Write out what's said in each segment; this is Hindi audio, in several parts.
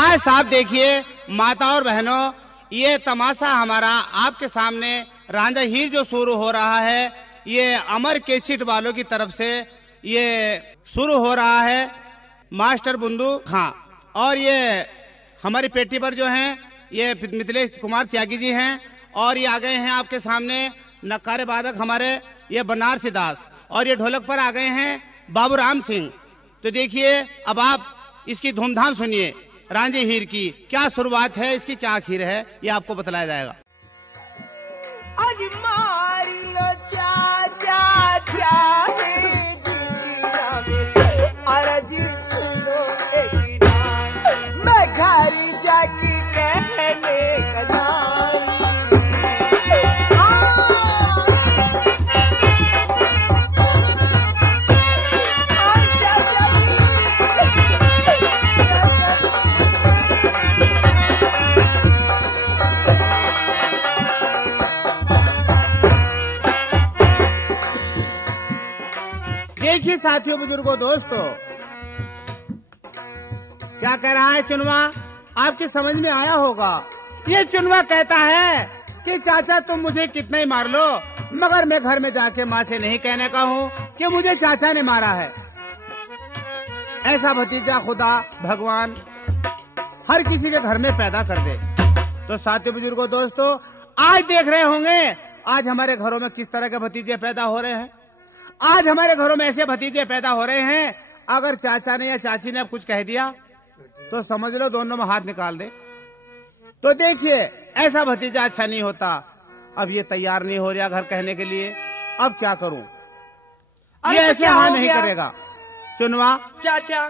हाँ साहब, देखिए माता और बहनों, ये तमाशा हमारा आपके सामने रांझा हीर जो शुरू हो रहा है, ये अमर कैसेट वालों की तरफ से ये शुरू हो रहा है, मास्टर बुंदू खां। और ये हमारी पेटी पर जो हैं ये मिथिलेश कुमार त्यागी जी हैं, और ये आ गए हैं आपके सामने नक्कारे वादक हमारे ये बनारसी दास, और ये ढोलक पर आ गए हैं बाबू राम सिंह। तो देखिए अब आप इसकी धूमधाम सुनिए, रांझे हीर की क्या शुरुआत है, इसकी क्या आखिर है, ये आपको बतलाया जाएगा। आज मारी लो चाचा चाहे जिंदगिया में, अरज सुनो एक बार, मैं घर जाके कहने कदाई। देखिए साथियों, बुजुर्गों, दोस्तों, क्या कह रहा है चुनवा, आपकी समझ में आया होगा। ये चुनवा कहता है कि चाचा तुम मुझे कितना ही मार लो, मगर मैं घर में जाके माँ से नहीं कहने का हूँ कि मुझे चाचा ने मारा है। ऐसा भतीजा खुदा भगवान हर किसी के घर में पैदा कर दे। तो साथियों, बुजुर्गों, दोस्तों, आज देख रहे होंगे आज हमारे घरों में किस तरह के भतीजे पैदा हो रहे हैं। आज हमारे घरों में ऐसे भतीजे पैदा हो रहे हैं, अगर चाचा ने या चाची ने अब कुछ कह दिया तो समझ लो दोनों में हाथ निकाल दे। तो देखिए, ऐसा भतीजा अच्छा नहीं होता। अब ये तैयार नहीं हो रहा घर कहने के लिए, अब क्या करूं? ये ऐसे हाँ नहीं करेगा। चुनवा चाचा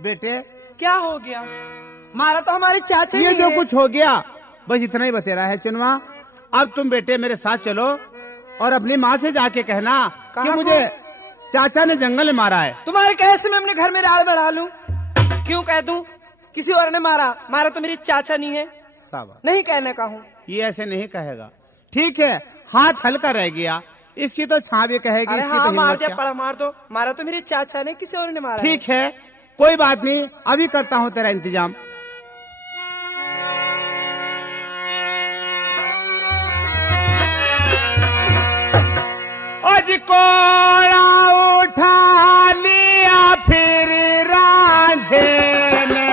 बेटे, क्या हो गया? मारा तो हमारे चाचा ये जो कुछ हो गया बस इतना ही बतेरा है। चुनवा, अब तुम बेटे मेरे साथ चलो और अपनी माँ से जाके कहना कि मुझे चाचा ने जंगल में मारा है। तुम्हारे कहे से मैं अपने घर में राल बढ़ा लूं? क्यों कह दूं किसी और ने मारा? मारा तो मेरी चाचा नहीं है। नहीं कहने का हूँ। ये ऐसे नहीं कहेगा। ठीक है, हाथ हल्का रह गया, इसकी तो छाँ भी कहेगी। इसकी हाँ, तो मार दिया, पड़ा मार दो। मारा तो मेरी चाचा ने, किसी और ने मारा। ठीक है, कोई बात नहीं, अभी करता हूँ तेरा इंतजाम। आज कोड़ा उठा लिया फिर रांझे ने,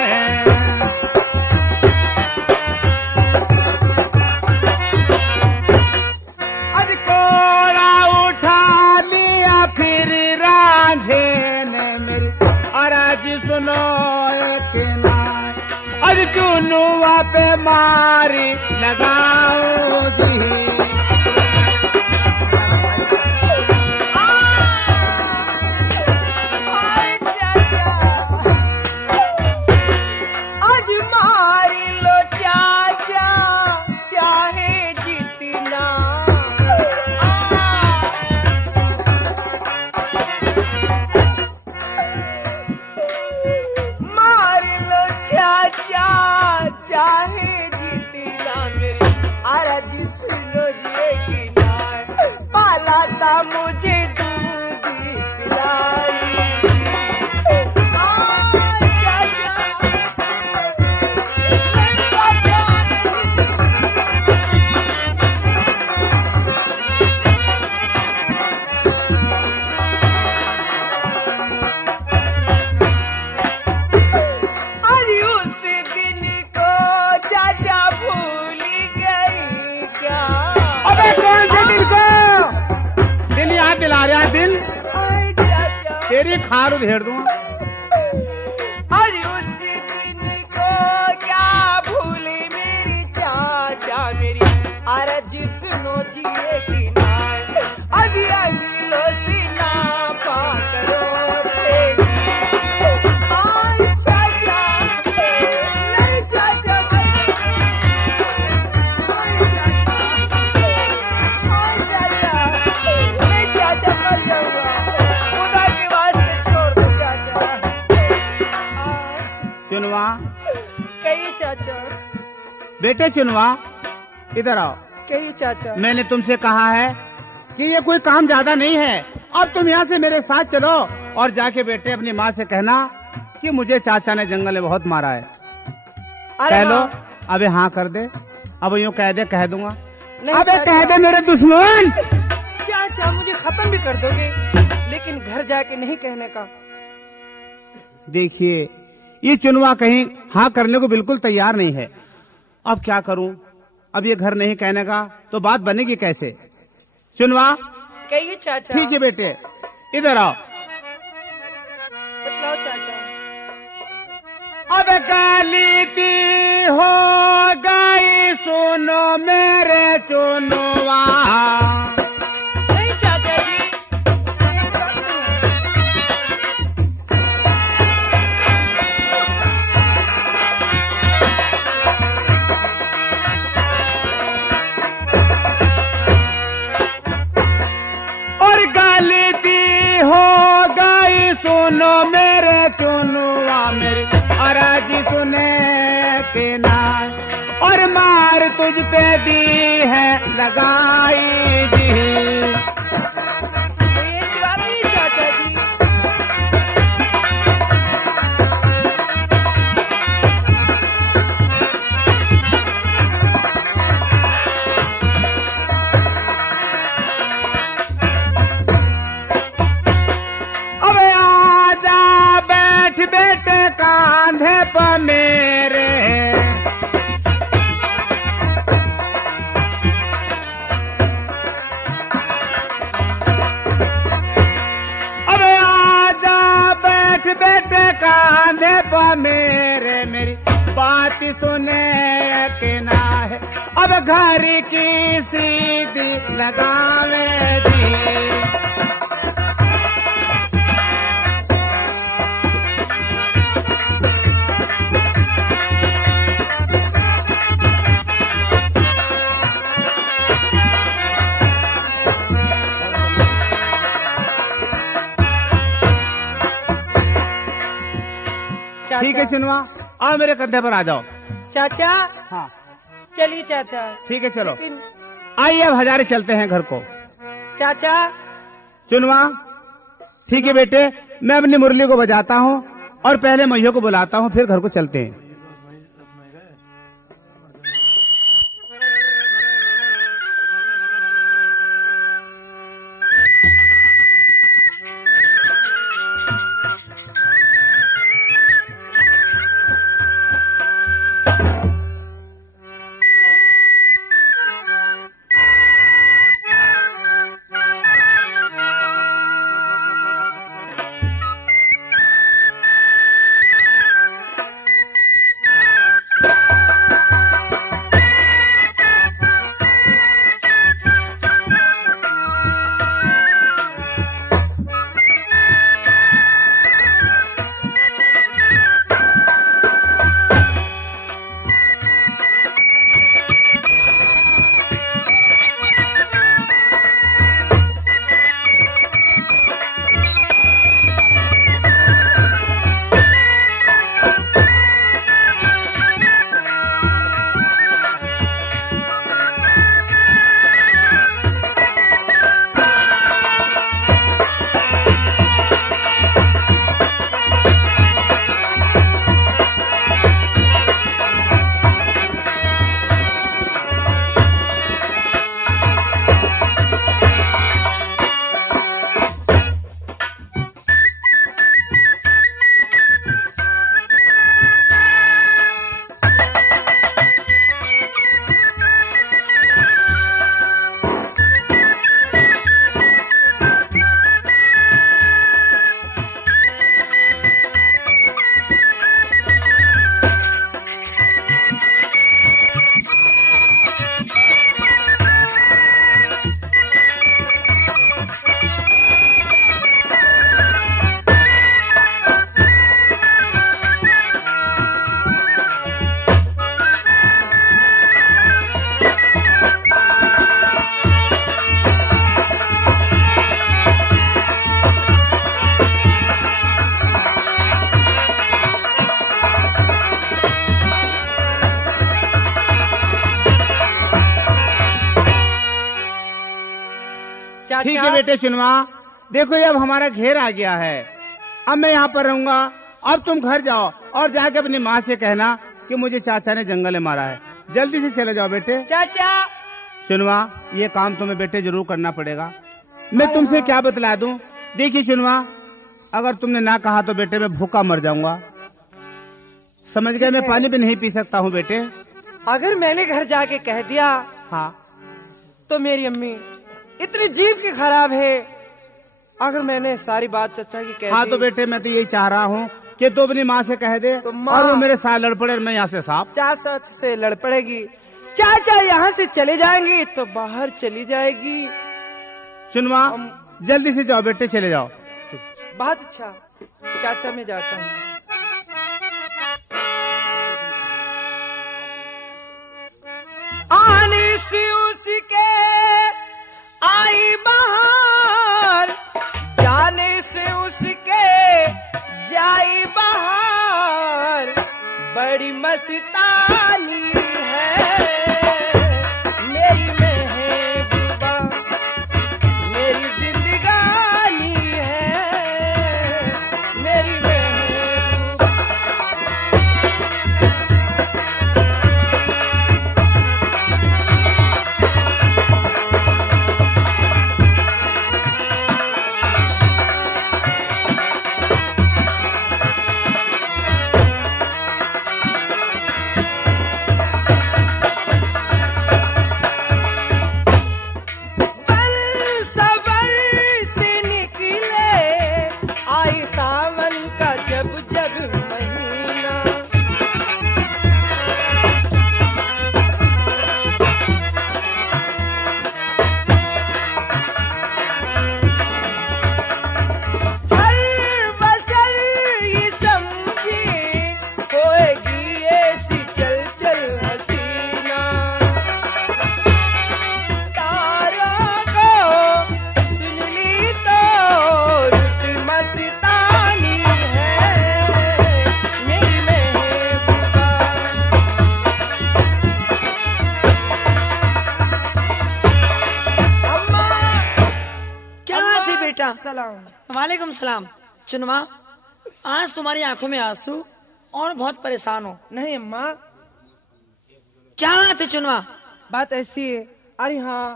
आज कोड़ा उठा लिया फिर रांझे ने मेरी, और आज सुनो एक नाय, आज चुनुआ पे मारी लगाओ जी। मुझे दूध पिलाई। उस दिन को चाचा भूल गई क्या? अबे कौन से दिन को? दिल याद दिला रहा है दिल, तेरी खार उधेड़ दूंगा। आज उस दिन को क्या भूले मेरी चाचा मेरी, अरज सुनो जिए की नाय, आज अगलो सीना पाकरो चुनवा। कही चाचा। बेटे चुनवा, इधर आओ। कही चाचा। मैंने तुमसे कहा है कि ये कोई काम ज्यादा नहीं है, अब तुम यहाँ से मेरे साथ चलो और जाके बेटे अपनी माँ से कहना कि मुझे चाचा ने जंगल में बहुत मारा है। कह लो। अबे हाँ कर दे, अब यूँ कह दे, कह दूंगा। अबे कह दे मेरे दुश्मन। चाचा मुझे खत्म भी कर दोगे, लेकिन घर जाके नहीं कहने का। देखिए ये चुनवा कहीं हाँ करने को बिल्कुल तैयार नहीं है। अब क्या करूं? अब ये घर नहीं कहने का तो बात बनेगी कैसे? चुनवा कहिए चाचा। ठीक है बेटे, इधर आओ। बतलाओ चाचा। अब गलती हो गई सुनो मेरे चुनवा। नहीं चाचा जी। और गलती हो गई सुनो मेरे चुनवा, मेरी अराजी सुने के ना, और मार तुझ पे दी है लगाई जी। ये बात नहीं चाचा जी। बेटे कांधे पर मेरे, अबे आजा बैठ बेटे कांधे पर मेरे, मेरी बात सुने के ना है, अब घर की सीधी लगावे दी। ठीक है चुनवा, आओ मेरे कंधे पर आ जाओ। चाचा हाँ चलिए चाचा। ठीक है चलो, आइए अब हजारे चलते हैं घर को। चाचा चुनवा ठीक है बेटे, मैं अपनी मुरली को बजाता हूँ और पहले मैया को बुलाता हूँ, फिर घर को चलते हैं। ठीक है बेटे चुनवा, देखो ये अब हमारा घेर आ गया है, अब मैं यहाँ पर रहूंगा। अब तुम घर जाओ और जाके अपनी माँ से कहना कि मुझे चाचा ने जंगल में मारा है। जल्दी से चले जाओ बेटे। चाचा चुनवा, ये काम तुम्हें बेटे जरूर करना पड़ेगा। मैं तुमसे क्या बतला दूं? देखिए चुनवा, अगर तुमने ना कहा तो बेटे मैं भूखा मर जाऊंगा, समझ गए? मैं पानी भी नहीं पी सकता हूँ बेटे। अगर मैंने घर जाके कह दिया हाँ तो मेरी अम्मी इतनी जीभ की खराब है। अगर मैंने सारी बात चाचा की कह हाँ दी तो बेटे मैं तो यही चाह रहा हूँ कि तू अपनी माँ से कह दे तो माँ और वो मेरे साथ लड़ पड़े और मैं यहाँ से साफ। चाचा से लड़ पड़ेगी। चाचा यहाँ से चले जाएंगे तो बाहर चली जाएगी। चुनवा जल्दी से जाओ बेटे, चले जाओ। बहुत अच्छा चाचा, मैं जाता हूँ। आने से उसके आई बाहर, जाने से उसके जाई बाहर, बड़ी मस्तानी है मेरी महबूबा, मेरी जिंदगानी है मेरी महबूबा। वालेकुम सलाम। चुनवा, आज तुम्हारी आंखों में आंसू और बहुत परेशान हो। नहीं अम्मा, क्या बात है चुनवा? बात ऐसी है। अरे हाँ,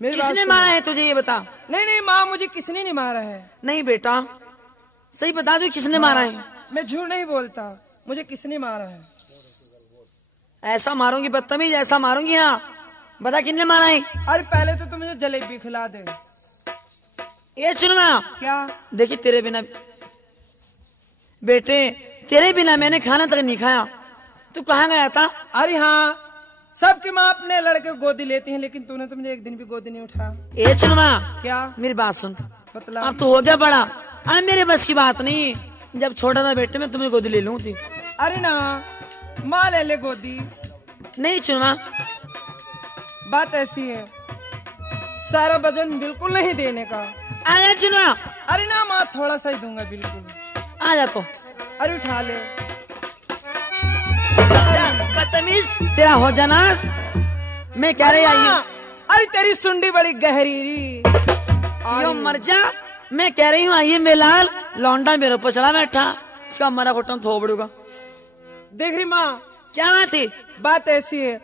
मेरी बात किसने सुनो। मारा है तुझे, ये बता। नहीं नहीं माँ, मुझे किसने नहीं मारा है। नहीं बेटा, सही बता दो किसने मारा है। मैं झूठ नहीं बोलता, मुझे किसने मारा है। ऐसा मारूंगी बदतमीज, ऐसा मारूंगी। हाँ बता किसने मारा है। अरे पहले तो मुझे जलेबी खिला दे। ये चुनवा, क्या? देखिए तेरे बिना बेटे, तेरे बिना मैंने खाना तक नहीं खाया। तू कहाँ गया था? अरे हाँ, सबकी माँ अपने लड़के को गोदी लेती है, लेकिन तूने तो मुझे एक दिन भी गोदी नहीं उठा। ये चुनवा, क्या? मेरी बात सुन। बतला। अब तो हो गया बड़ा, अब मेरे बस की बात नहीं। जब छोटा था बेटे मैं तुम्हें गोदी ले लूँ थी। अरे ना, माँ ले ले गोदी। नहीं चुनवा, बात ऐसी है, सारा वजन बिल्कुल नहीं देने का। आजा चुनवा। अरे ना माँ, थोड़ा सा ही दूंगा बिल्कुल। आ जा तो। अरे उठा ले। बदतमीज, तेरा हो जनास। मैं कह रही आई हूँ। अरे तेरी सुंडी बड़ी गहरी। यो मर जा। मैं कह रही हूँ आइए मेलाल, लौंडा मेरे ऊपर चढ़ा बैठा, इसका मरा घुटन थोबड़ूगा। देख रही माँ, क्या बात है? बात ऐसी है,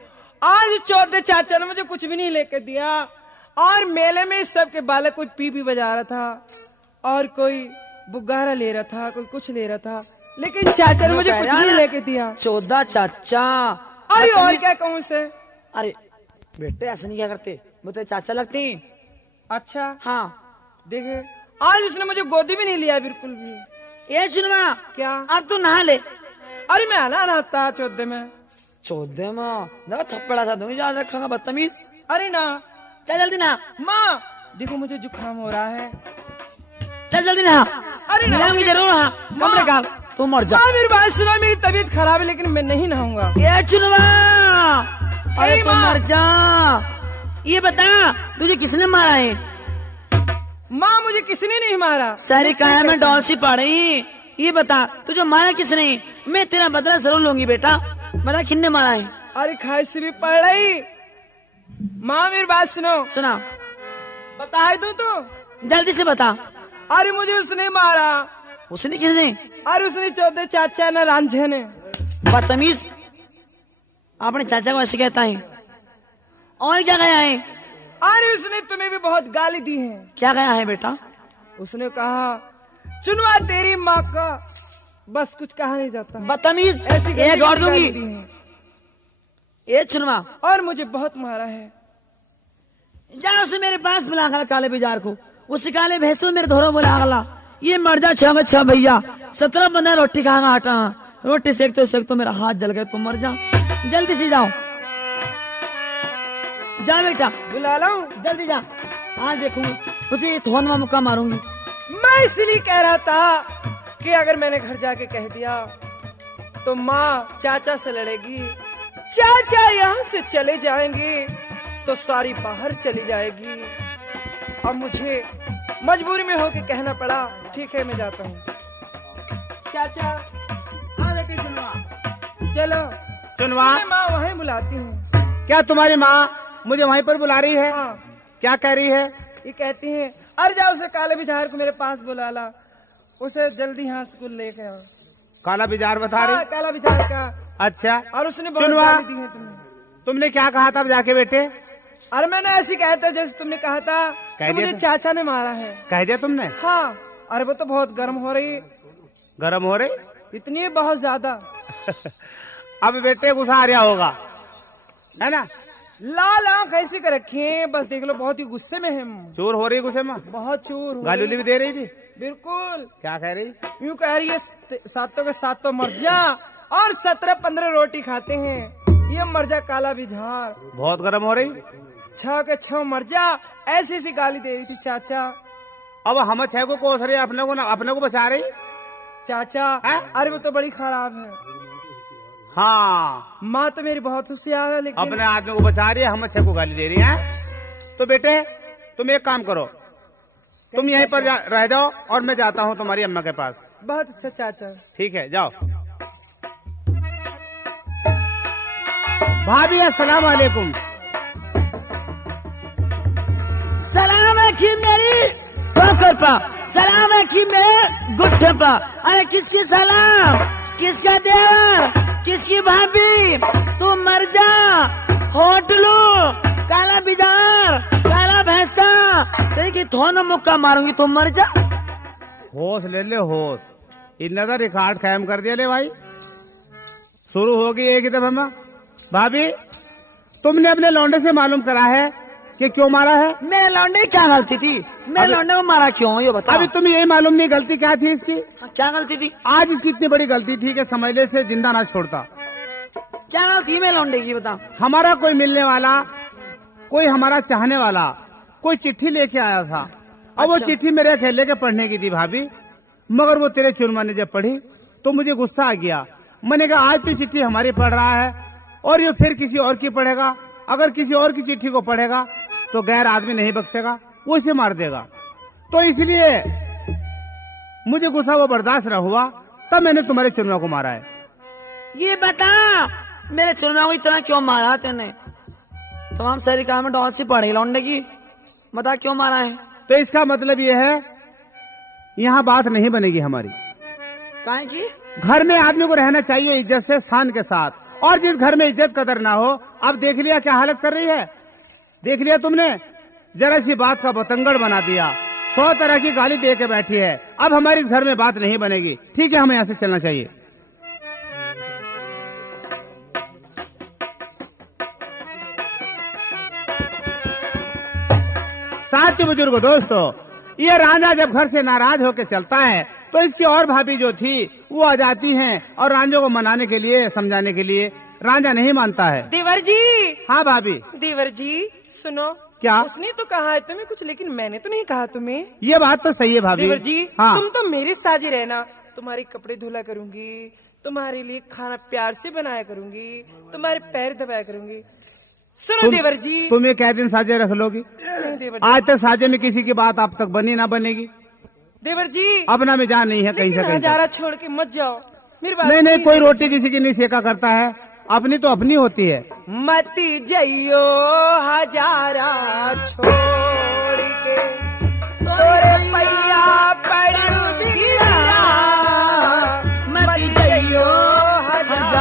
आज चौधरी चाचा ने मुझे कुछ भी नहीं लेकर दिया, और मेले में सबके बालक कोई पी बजा रहा था, और कोई बुग्गारा ले रहा था, कोई कुछ ले रहा था, लेकिन चाचा ने मुझे कुछ नहीं लेके दिया। चौदह चाचा। अरे और क्या कहूँ उसे। अरे बेटे ऐसा नहीं क्या करते, वो तेरे चाचा लगते हैं। अच्छा हाँ देखे, आज उसने मुझे गोदी भी नहीं लिया बिल्कुल भी। ये चुनवा, क्या? अब तू नहा ले। अरे मैं आना नहाता चौदह में। चौदह में थप्पड़ा था दूंगी, याद रखा बदतमीज। अरे ना, चल जल्दी नहा। माँ देखो मुझे जुकाम हो रहा है। चल जल्दी नहा। अरे ना, जरूर नहा। कमरे का तू मर जा। मेरी बात सुनो, मेरी तबीयत खराब है, लेकिन मैं नहीं नहाऊंगा। ये चुनवा, अरे तू मर जा। ये बता तुझे किसने मारा है? माँ मुझे किसने नहीं मारा। सारी काया में डॉल सी पड़ रही। ये बता तुझे मारा किसने? मैं तेरा बदला जरूर लूंगी बेटा। बता किसने मारा है? अरे खांसी भी पड़ रही। माँ मेरी बात सुनो। सुना। बता दूं तो जल्दी से बता। अरे मुझे उसने मारा। उसने किसने? अरे उसने चौधरी चाचा ने, रांझे ने। बदतमीज, अपने चाचा को ऐसे कहता है। और क्या गया है? अरे उसने तुम्हें भी बहुत गाली दी है। क्या गया है बेटा? उसने कहा चुनवा तेरी माँ का, बस कुछ कहा नहीं जाता। बदतमीज, ऐसी एक और दूंगी। गाली दी है। ये चुनवा, और मुझे बहुत मारा है। जा उसे मेरे पास बुला कर काले बाजार को, उस काले भैंसों मेरे धोरो बोला अगला, ये मर जा 6 में 6 भैया, 17 बंदा रोटी खागा आटा, रोटी सेक तो मेरा हाथ जल गए, तुम मर जा, जल्दी से जाओ, जा बेटा, बुला लाऊं? जल्दी जा, आज देखूंगी उसे थोन में मुक्का मारूंगी। मैं इसलिए कह रहा था कि अगर मैंने घर जाके कह दिया तो माँ चाचा से लड़ेगी, चाचा यहाँ से चले जाएंगे तो सारी बाहर चली जाएगी। अब मुझे मजबूरी में होके कहना पड़ा, ठीक है मैं जाता हूँ। चाचा हाँ बेटी चुनवा, चलो। चुनवा, माँ वहीं बुलाती है। क्या तुम्हारी माँ मुझे वहीं पर बुला रही है? हाँ, क्या कह रही है? ये कहती है अरे जाओ उसे काले बिजार को मेरे पास बुला ला, उसे जल्दी यहाँ स्कूल लेके आओ। काला बाजार बता हाँ, रही? काला बिजार का। अच्छा, और उसने बहुत चुनवा, गाली दी है तुम्हें। तुमने क्या कहा था जाके बेटे? अरे मैंने ऐसे ही कहा था जैसे तुमने कहा था कह कि दिया मुझे था? चाचा ने मारा है। कह दिया तुमने? हाँ, अरे वो तो बहुत गर्म हो रही, गरम हो रही? इतनी बहुत ज्यादा। अब बेटे गुस्सा आ रहा होगा, है ना? लाल आंख ऐसी कर रखी है, बस देख लो बहुत ही गुस्से में है। चोर हो रही गुस्से में? बहुत चोर हो गाली रही। भी दे रही थी? बिल्कुल। क्या कह रही? यूँ कह रही है सातों के सातों मर जा, और 17-15 रोटी खाते हैं, ये मर जा काला बिझार। बहुत गरम हो रही? 6 के 6 मर जा, ऐसी ऐसी गाली दे रही थी चाचा। अब हम 6 को कोस रही, अपने को बचा रही? चाचा अरे वो तो बड़ी खराब है। हाँ, माँ तो मेरी बहुत होशियार है, लेकिन अपने आदमी को बचा रही है, हम 6 को गाली दे रही है। तो बेटे तुम एक काम करो, तुम यहीं पर रह जाओ और मैं जाता हूँ तुम्हारी अम्मा के पास। बहुत अच्छा चाचा। ठीक है, जाओ। भाभी अस्सलाम वालेकुम। सलाम है कि मेरी ठोकर पा, सलाम है कि मेरे गुट्ठे पा। अरे किसकी सलाम, किसका देवर, किसकी भाभी, तू मर जा, होट लो, काला बिजार, काला भैंसा, तेरी थोन मुक्का मारूंगी, तुम मर जा। होश ले होश, इतना तो रिकॉर्ड कायम कर दिया ले भाई। शुरू होगी एक ही दफा में। भाभी तुमने अपने लौंडे से मालूम करा है कि क्यों मारा है? मेरे लौंडे की क्या गलती थी? मेरे लौंडे को मारा क्यों, ये बताओ। अभी तुम्हें यही मालूम नहीं गलती क्या थी इसकी? क्या गलती थी? आज इसकी इतनी बड़ी गलती थी कि समझले से जिंदा ना छोड़ता। क्या गलती मेरे लौंडे की, बताओ। हमारा कोई मिलने वाला, कोई हमारा चाहने वाला, कोई चिट्ठी लेके आया था। अब वो चिट्ठी मेरे खेले के पढ़ने की थी भाभी, मगर वो तेरे चुनमा ने जब पढ़ी तो मुझे गुस्सा आ गया। मैंने कहा आज तो चिट्ठी हमारी पढ़ रहा है और ये फिर किसी और की पढ़ेगा, अगर किसी और की चिट्ठी को पढ़ेगा तो गैर आदमी नहीं बख्शेगा, वो इसे मार देगा। तो इसलिए मुझे गुस्सा वो बर्दाश्त न हुआ, तब मैंने तुम्हारे चुनमा को मारा है। ये बता मेरे चुनमा को इतना क्यों मारा तूने? तमाम सारी काम में डॉल सी पड़ी लौंडे की, बता क्यों मारा है? तो इसका मतलब ये है यहाँ बात नहीं बनेगी हमारी। काहे की? घर में आदमी को रहना चाहिए इज्जत से, शान के साथ, और जिस घर में इज्जत कदर ना हो, अब देख लिया क्या हालत कर रही है, देख लिया तुमने, जरा सी बात का बतंगड़ बना दिया, 100 तरह की गाली दे के बैठी है। अब हमारे इस घर में बात नहीं बनेगी, ठीक है, हमें यहाँ से चलना चाहिए। साथी बुजुर्गों दोस्तों, ये रांझा जब घर से नाराज होकर चलता है तो इसकी और भाभी जो थी वो आ जाती हैं और रांझो को मनाने के लिए, समझाने के लिए। रांझा नहीं मानता है। देवर जी। हाँ भाभी। देवर जी सुनो। क्या? उसने तो कहा है तुम्हें कुछ, लेकिन मैंने तो नहीं कहा तुम्हें। ये बात तो सही है भाभी। देवर जी हाँ। तुम तो मेरे साथ ही रहना, तुम्हारे कपड़े धुला करूंगी, तुम्हारे लिए खाना प्यार से बनाया करूंगी, तुम्हारे पैर दबाया करूंगी। सुनो देवर जी। तुम ये क्या दिन साजे रख लोगी? नहीं देवर जी। आज तक साजे में किसी की बात आप तक बनी ना बनेगी। देवर जी अपना में जान नहीं है कहीं से कहीं। हजारा छोड़ के मत जाओ, मेरी बात नहीं नहीं, कोई रोटी किसी की नहीं सेका करता है, अपनी तो अपनी होती है। मती जइयो हजारा छोड़ के, तोरे पैया पड़ू दीवारा, मती जइयो हजारा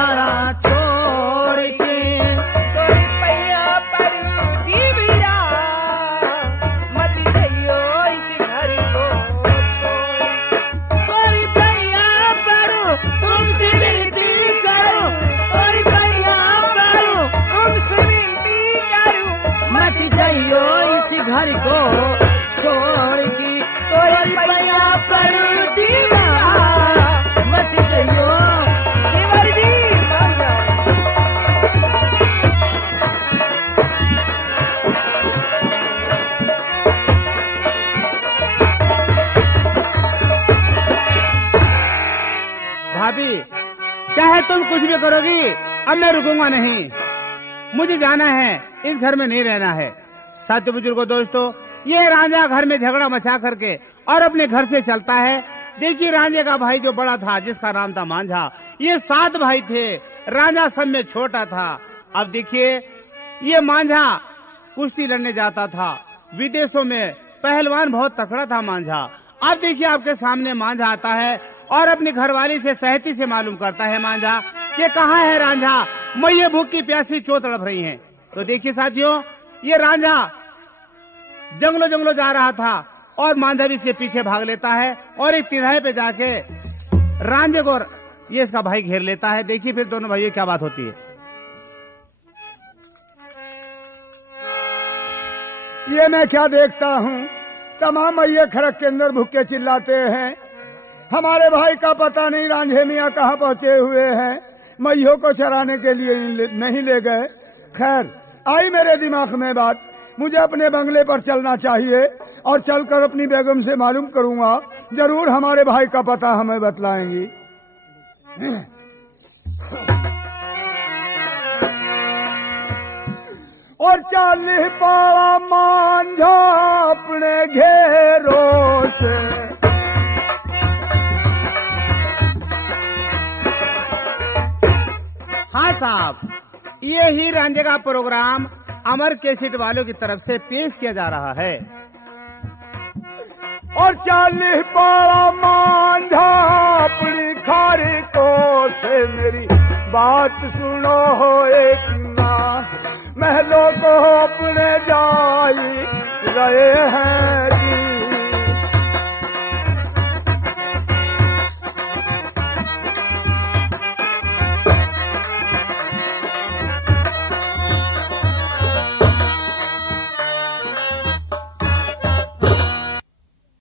घर को छोड़ की तोरी पैया पर दीवार मत जइयो देवर जी। भाभी चाहे तुम कुछ भी करोगी, अब मैं रुकूंगा नहीं। मुझे जाना है, इस घर में नहीं रहना है। साथियों बुजुर्गों दोस्तों, ये रांझा घर में झगड़ा मचा करके और अपने घर से चलता है। देखिए रांझे का भाई जो बड़ा था, जिसका नाम था मांझा, ये 7 भाई थे। रांझा सब में छोटा था। अब देखिए ये मांझा कुश्ती लड़ने जाता था विदेशों में, पहलवान बहुत तकड़ा था मांझा। अब देखिए आपके सामने मांझा आता है और अपनी घरवाली से सहती से मालूम करता है मांझा कि कहाँ है रांझा, मैं ये भूख की प्यासी क्यों तड़प रही हैं। तो देखिए साथियों, ये रांझा जंगलों जंगलों जा रहा था और मांझा भी इसके पीछे भाग लेता है और एक तिराहे पे जाके रांझे को ये इसका भाई घेर लेता है। देखिए फिर दोनों भाइयों क्या बात होती है। ये मैं क्या देखता हूँ, तमाम मैये खड़क के अंदर भूखे चिल्लाते हैं। हमारे भाई का पता नहीं रांझे मियाँ कहाँ पहुँचे हुए हैं, मैयों को चराने के लिए नहीं ले गए। खैर आई मेरे दिमाग में बात, मुझे अपने बंगले पर चलना चाहिए और चलकर अपनी बेगम से मालूम करूंगा, जरूर हमारे भाई का पता हमें बतलाएंगी। और चल पाला मांझा अपने घेरों से, हाँ साहब, ये ही रांझे का प्रोग्राम अमर कैसेट वालों की तरफ से पेश किया जा रहा है। और 40 पाला मांझा अपनी खारी को से, मेरी बात सुनो हो एक ना, महलों को अपने जाई रहे हैं जी।